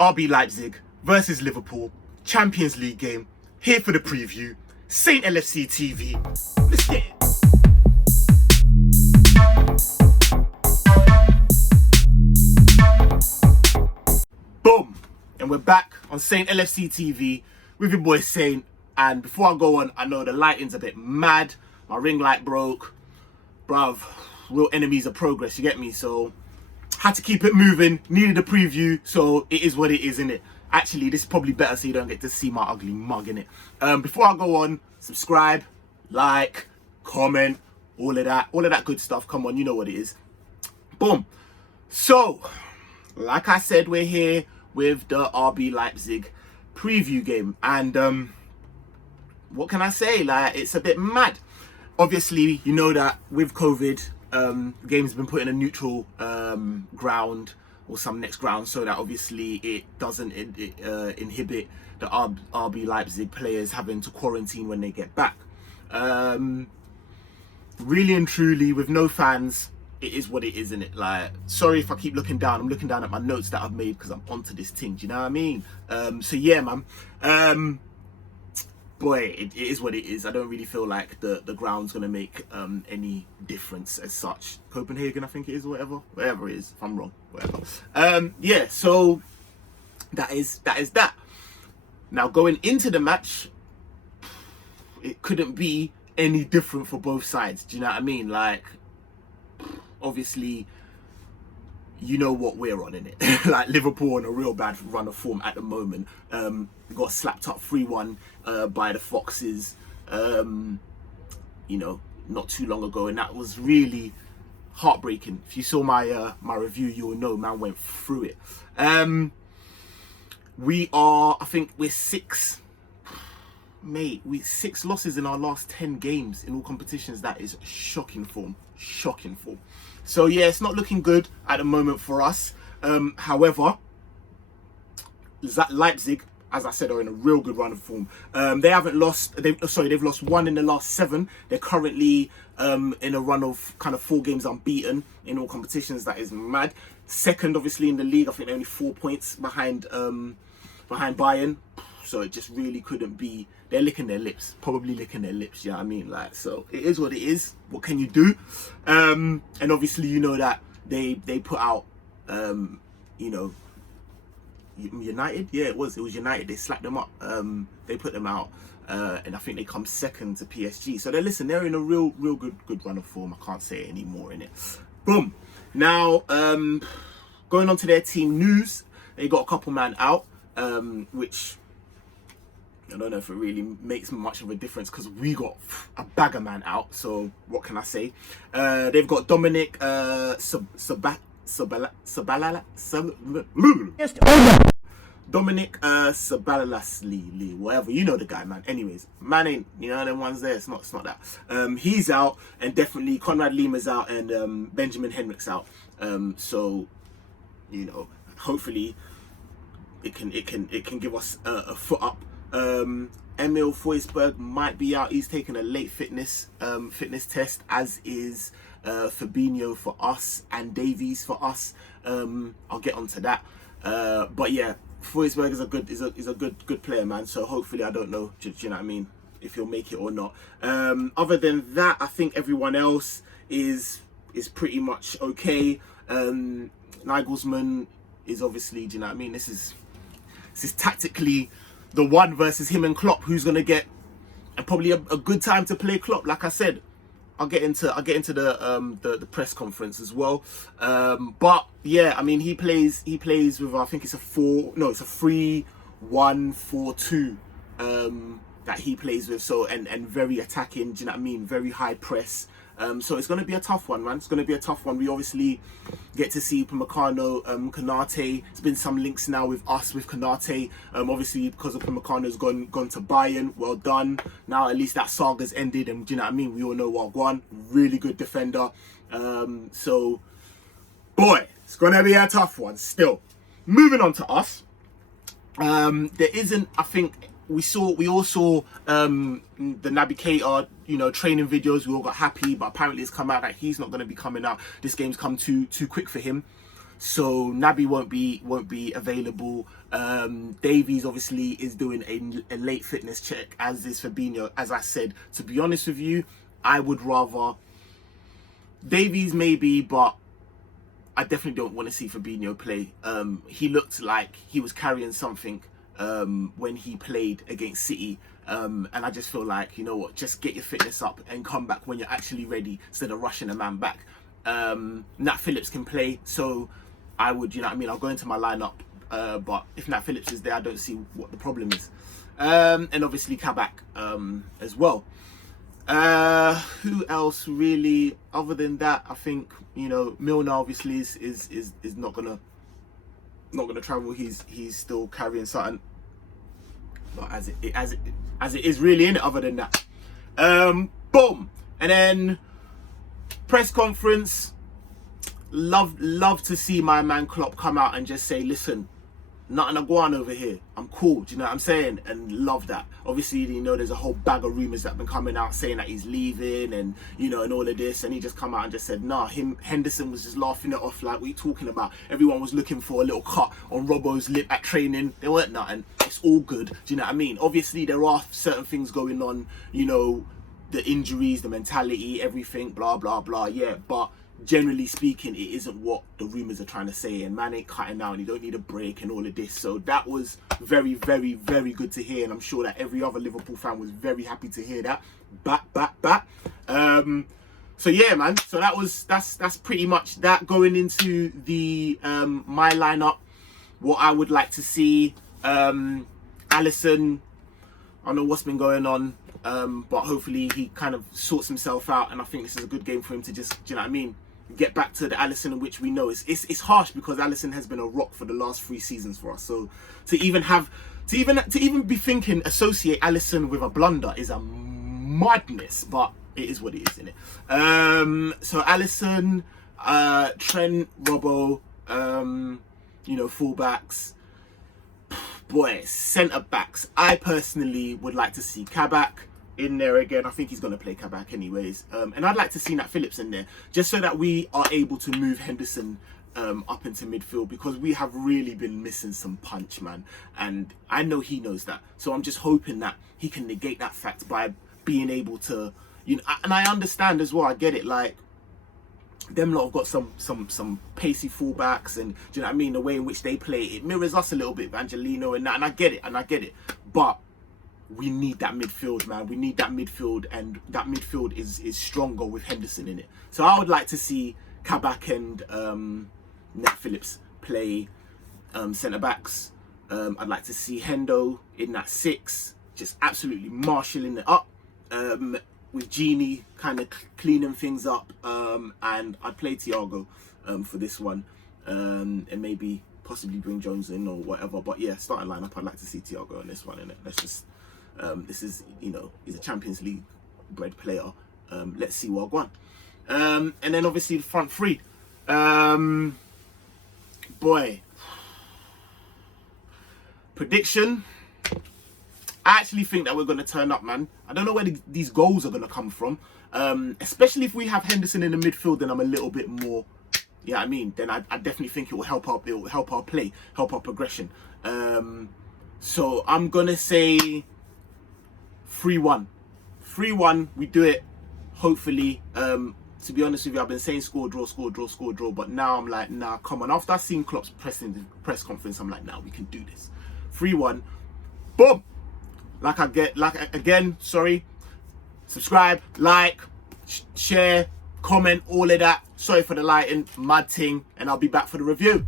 RB Leipzig versus Liverpool, Champions League game. Here for the preview. Saint LFCTV. Let's get it. Boom. And we're back on Saint LFCTV with your boy Saint. And before I go on, I know the lighting's a bit mad. My ring light broke. Bruv, real enemies of progress, you get me? So had to keep it moving, needed a preview, so it is what it is, innit? Actually, this is probably better so you don't get to see my ugly mug, innit? Before I go on, subscribe, like, comment, all of that good stuff. Come on, you know what it is. Boom. So, like I said, we're here with the RB Leipzig preview game. And what can I say? Like, it's a bit mad. Obviously, you know that with COVID, the game's been put in a neutral ground or some next ground so that obviously it doesn't inhibit the RB Leipzig players having to quarantine when they get back. Really and truly, with no fans, it is what it is, isn't it? Like, sorry if I keep looking down. I'm looking down at my notes that I've made because I'm onto this thing. Do you know what I mean? So yeah, man. Boy, it is what it is. I don't really feel like the ground's going to make any difference as such. Copenhagen, I think it is, or whatever it is. If I'm wrong, whatever. Yeah, so that is that. Now, going into the match, it couldn't be any different for both sides. Do you know what I mean? Like, obviously, you know what we're on, in it. Like, Liverpool on a real bad run of form at the moment. Got slapped up 3-1 by the Foxes, you know, not too long ago, and that was really heartbreaking. If you saw my my review, you'll know, man, went through it. I think we're 6 losses in our last 10 games in all competitions. That is shocking form. So yeah, it's not looking good at the moment for us. However, Leipzig, as I said, are in a real good run of form. They haven't lost. They've lost 1 in the last 7. They're currently in a run of kind of 4 games unbeaten in all competitions. That is mad. Second, obviously, in the league. I think they're only 4 points behind Bayern. So it just really couldn't be. They're licking their lips, probably licking their lips. You know what I mean? Like, so it is what it is. What can you do? And obviously, you know that they put out, you know, United. Yeah, it was United. They slapped them up. They put them out, and I think they come second to PSG. So they're in a real good run of form. I can't say it anymore, in it. Boom. Now, going on to their team news, they got a couple man out, which I don't know if it really makes much of a difference because we got a bagger man out. So what can I say? They've got Dominic Dominic Sabalasli, whatever, you know the guy, man. Anyways, man ain't, you know, them ones there. It's not that. He's out, and definitely Conrad Lima's out, and Benjamin Henrik's out. So, you know, hopefully it can give us a foot up. Emil Forsberg might be out. He's taking a late fitness test, as is Fabinho for us and Davies for us. I'll get onto that. But yeah, Forsberg is a good player, man. So hopefully, I don't know, do you know what I mean, if he'll make it or not. Other than that, I think everyone else is pretty much okay. Nagelsmann is obviously, do you know what I mean? This is tactically the one versus him and Klopp, who's gonna get, and probably a good time to play Klopp. Like I said, I'll get into the press conference as well. But yeah, I mean, he plays with, I think it's a 3-1-4-2 that he plays with. So and very attacking. Do you know what I mean? Very high press. So it's going to be a tough one, man. It's going to be a tough one. We obviously get to see Upamecano, Konate. There's been some links now with us, with Konate. Obviously, because Upamecano's gone to Bayern. Well done. Now, at least that saga's ended. And do you know what I mean? We all know Wagwan. Really good defender. So, boy, it's going to be a tough one still. Moving on to us. There isn't, I think, we all saw the Navigator, you know, training videos. We all got happy, but apparently it's come out that he's not going to be coming out. This game's come too quick for him. so Naby won't be available. Davies obviously is doing a late fitness check, as is Fabinho. As I said, to be honest with you, I would rather Davies maybe, but I definitely don't want to see Fabinho play. He looked like he was carrying something when he played against City. And I just feel like, you know what, just get your fitness up and come back when you're actually ready instead of rushing a man back. Nat Phillips can play, so I would, you know what I mean, I'll go into my lineup. But if Nat Phillips is there, I don't see what the problem is. And obviously Kabak as well. Who else really? Other than that, I think, you know, Milner obviously is not gonna travel. He's still carrying something. But as it is really in it. Other than that, boom, and then press conference. Love to see my man Klopp come out and just say, listen, nothing to go on over here. I'm cool. Do you know what I'm saying? And love that. Obviously, you know, there's a whole bag of rumours that have been coming out saying that he's leaving and, you know, and all of this. And he just come out and just said, nah, Henderson was just laughing it off like, what are you talking about? Everyone was looking for a little cut on Robbo's lip at training. There weren't nothing. It's all good. Do you know what I mean? Obviously, there are certain things going on, you know, the injuries, the mentality, everything, blah, blah, blah. Yeah, but generally speaking, it isn't what the rumours are trying to say, and man ain't cutting out and you don't need a break and all of this. So that was very, very, very good to hear, and I'm sure that every other Liverpool fan was very happy to hear that. Back. So yeah, man, so that's pretty much that. Going into the my lineup, what I would like to see, Alisson, I don't know what's been going on, but hopefully he kind of sorts himself out, and I think this is a good game for him to just, do you know what I mean, get back to the Alisson in which we know. It's harsh because Alisson has been a rock for the last 3 seasons for us. So to even be thinking associate Alisson with a blunder is a madness, but it is what it is, isn't it? So Alisson, Trent, Robbo, you know, fullbacks. Boy, centre backs. I personally would like to see Kabak in there again. I think he's going to play Kabak anyways. And I'd like to see Nat Phillips in there, just so that we are able to move Henderson up into midfield, because we have really been missing some punch, man. And I know he knows that. So I'm just hoping that he can negate that fact by being able to, you know, and I understand as well, I get it, like, them lot have got some pacey fullbacks, and do you know what I mean, the way in which they play, it mirrors us a little bit, Angelino and that, and I get it, but we need that midfield, man. We need that midfield, and that midfield is stronger with Henderson in it. So I would like to see Kabak and Nat Phillips play centre-backs. I'd like to see Hendo in that 6, just absolutely marshalling it up, with Genie kind of cleaning things up, and I'd play Thiago for this one, and maybe possibly bring Jones in or whatever. But yeah, starting lineup, I'd like to see Thiago on this one, innit? Let's just, this is, you know, he's a Champions League bred player. Let's see what I want. And then obviously the front 3. Boy, prediction. I actually think that we're going to turn up, man. I don't know where these goals are going to come from. Especially if we have Henderson in the midfield, then I'm a little bit more, you know what I mean? Then I definitely think it will help our play, help our progression. So I'm going to say 3-1. 3-1, we do it, hopefully. To be honest with you, I've been saying score, draw, but now I'm like, nah, come on. After I've seen Klopp's press conference, I'm like, nah, we can do this. 3-1, boom. Again, sorry, subscribe, like, share, comment, all of that. Sorry for the lighting, mad thing, and I'll be back for the review.